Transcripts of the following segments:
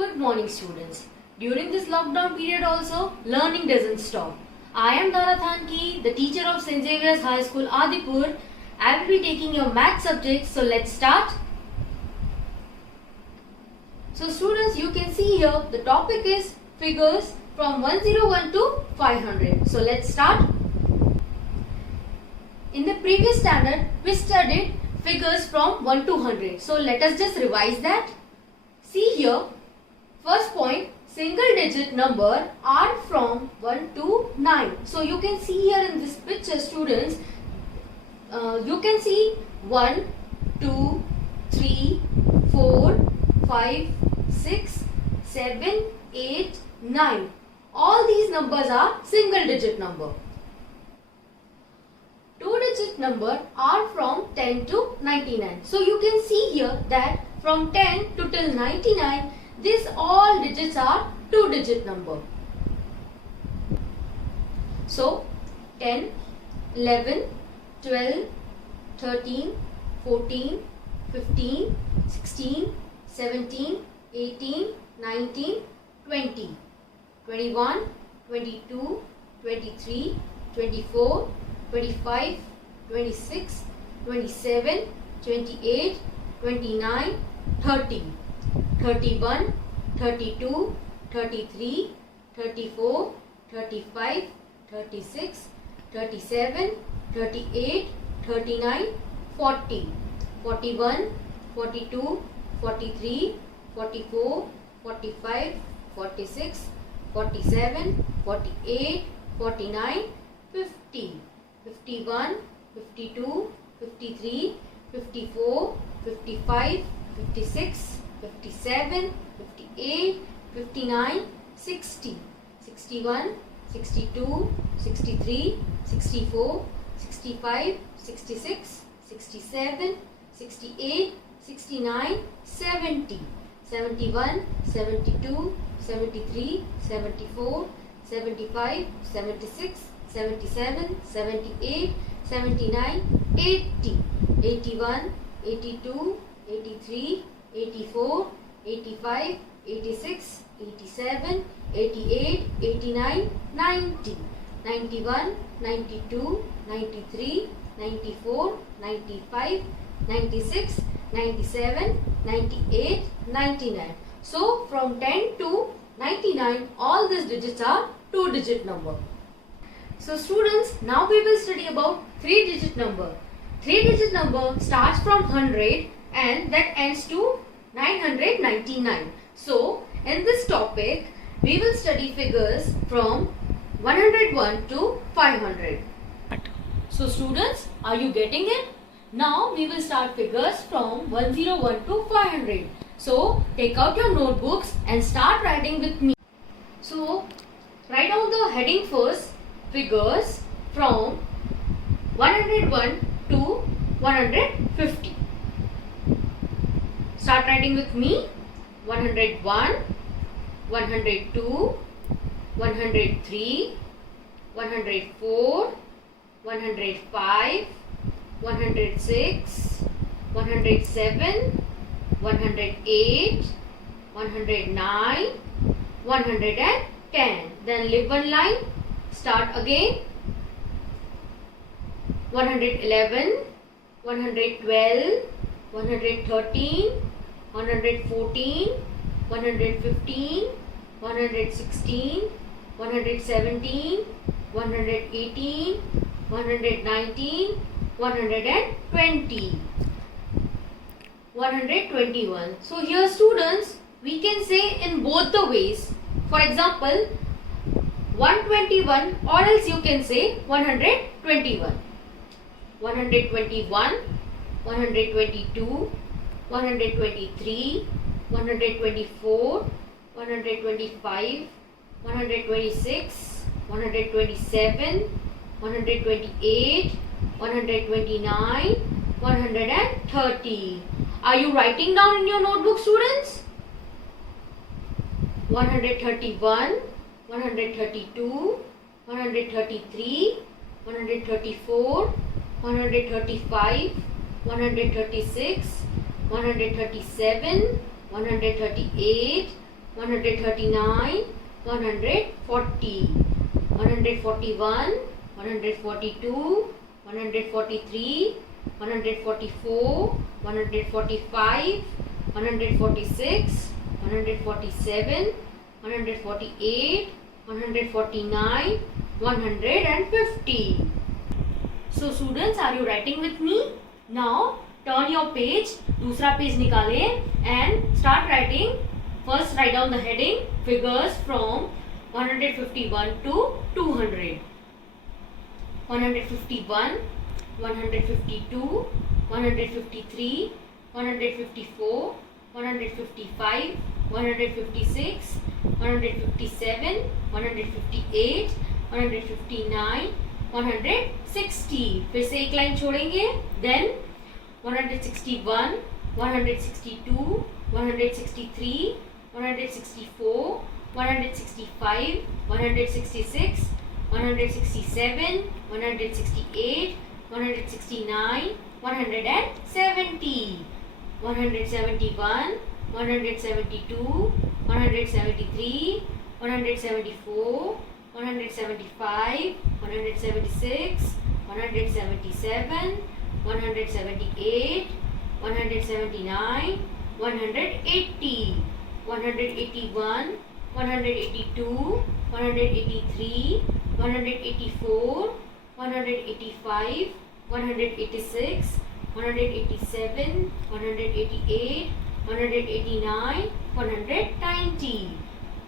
Good morning students. During this lockdown period also, learning doesn't stop. I am Dara Thanki, the teacher of St. Xavier's High School, Adipur. I will be taking your math subject, so let's start. So students, you can see here the topic is figures from 101 to 500. So let's start. In the previous standard, we studied figures from 1 to 100. So let us just revise that. See here, first point, single digit number are from 1 to 9. So you can see here in this picture students, you can see 1, 2, 3, 4, 5, 6, 7, 8, 9. All these numbers are single digit number. Two digit number are from 10 to 99. So you can see here that from 10 to till 99, these all digits are two digit number. So 10, 11, 12, 13, 14, 15, 16, 17, 18, 19, 20, 21, 22, 23, 24, 25, 26, 27, 28, 29, 30, 31, 32, 33, 34, 35, 36, 37, 38, 39, 40, 41, 42, 43, 44, 45, 46, 47, 48, 49, 50, 51, 52, 53, 54, 55, 56, 57, 58, 59, 60, 61, 62, 63, 64, 65, 66, 67, 68, 69, 70, 71, 72, 73, 74, 75, 76, 77, 78, 79, 80, 81, 82, 83, 84, 85, 86, 87, 88, 89, 90, 91, 92, 93, 94, 95, 96, 97, 98, 99. So from 10 to 99, all these digits are two digit number. So students, now we will study about three digit number. Three digit number starts from 100 and that ends to 999. So in this topic, we will study figures from 101 to 500. So students, are you getting it? Now we will start figures from 101 to 500. So take out your notebooks and start writing with me. So write down the heading first, figures from 101 to 150. Start writing with me. 101, 102, 103, 104, 105, 106, 107, 108, 109, 110. Then leave one line. Start again. 111, 112, 113, 114, 115, 116, 117, 118, 119, 120, 121. So here students, we can say in both the ways. For example, 121 or else you can say 121. 121, 122, 123, 124, 125, 126, 127, 128, 129, 130. Are you writing down in your notebook students? 131, 132, 133, 134, 135, 136, 137, 138, 139, 140, 141, 142, 143, 144, 145, 146, 147, 148, 149, 150. So students, are you writing with me? Now turn your page, दूसरा page निकाले and start writing. First write down the heading figures from 151 to 200. 151, 152, 153, 154, 155, 156, 157, 158, 159, 160. फिर से एक line छोड़ेंगे. Then 161, 162, 163, 164, 165, 166, 167, 168, 169, 170, 171, 172, 173, 174, 175, 176, 177, 178, 179, 180, 181, 182, 183, 184, 185, 186, 187, 188, 189, 190,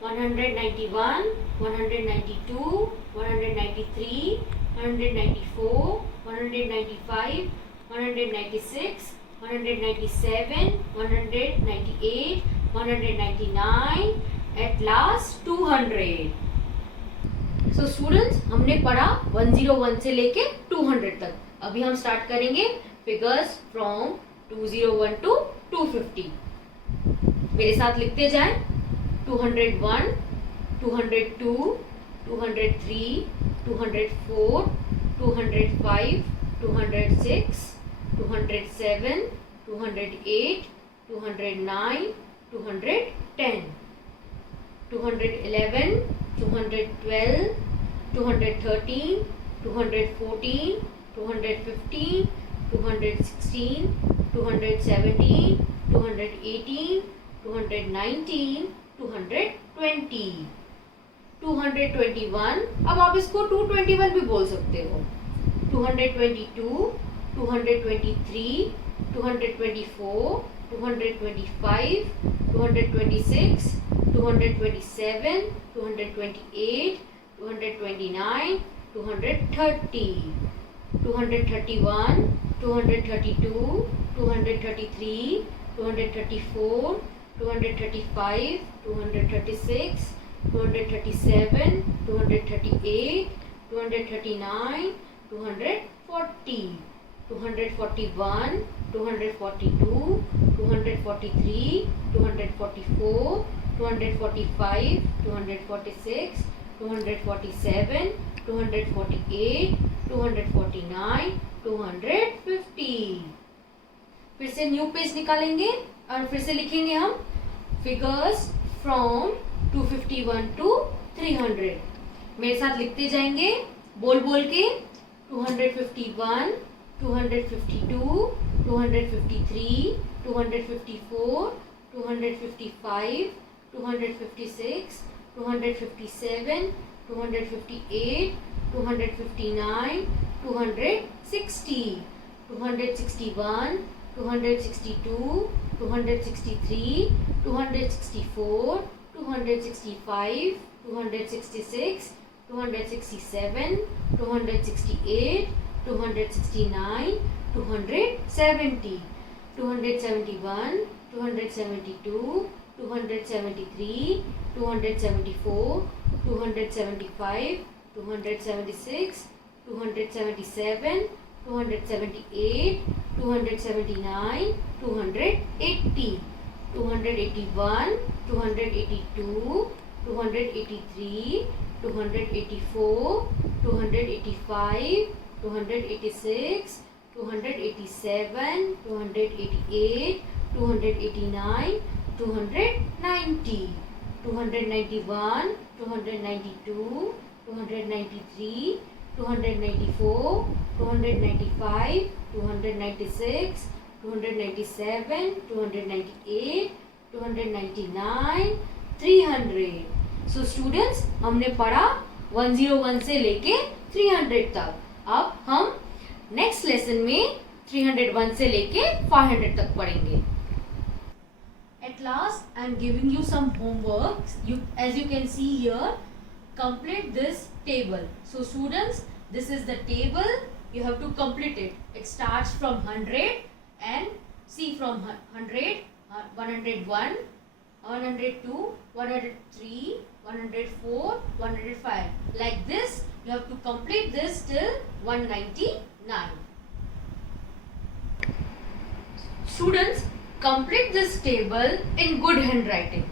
191, 192, 193, 194, 195, 196, 197, 198, 199, at last 200. So students, हमने पढ़ा 101 से लेके 200 तक. अभी हम स्टार्ट करेंगे फिगर्स फ्रॉम 201 to 250. मेरे साथ लिखते जाएं. 201, 202, 203, 204, 205, 206, 207, 208, 209, 210, 211, 212, 213, 214, 215, 216, 217, 218, 219, 220, 221. अब आप इसको 221 भी बोल सकते हो. 222, 223, 224, 225, 226, 227, 228, 229, 230, 231, 232, 233, 234, 235, 236, 237, 238, 239, 240, 241, 242, 243, 244, 245, 246, 247, 248, 249, 250. फिर से न्यू पेज निकालेंगे और फिर से लिखेंगे हम फिगर्स फ्रॉम 251 to 300. मेरे साथ लिखते जाएंगे बोल बोल के. 251, 252, 253, 254, 255, 256, 257, 258, 259, 260, 261, 262, 263, 264, 265, 266, 267, 268, 269, 270, 271, 272, 273, 274, 275, 276, 277, 278, 279, 280, 281, 282, 283, 284, 285, 286, 287, 288, 289, 290, 291, 292, 293, 294, 295, 296, 297, 298, 299, 300. So students, हमने पढ़ा 101 से लेके 300 तक. अब हम नेक्स्ट लेसन में 301 से लेके 500 तक पढ़ेंगे. At last, I am giving you some homework. As you can see here, complete this table. So students, this is the table. You have to complete it. It starts from 100 and see from 100, 101, 102, 103, 104, 105. Like this, you have to complete this till 199. Students, complete this table in good handwriting.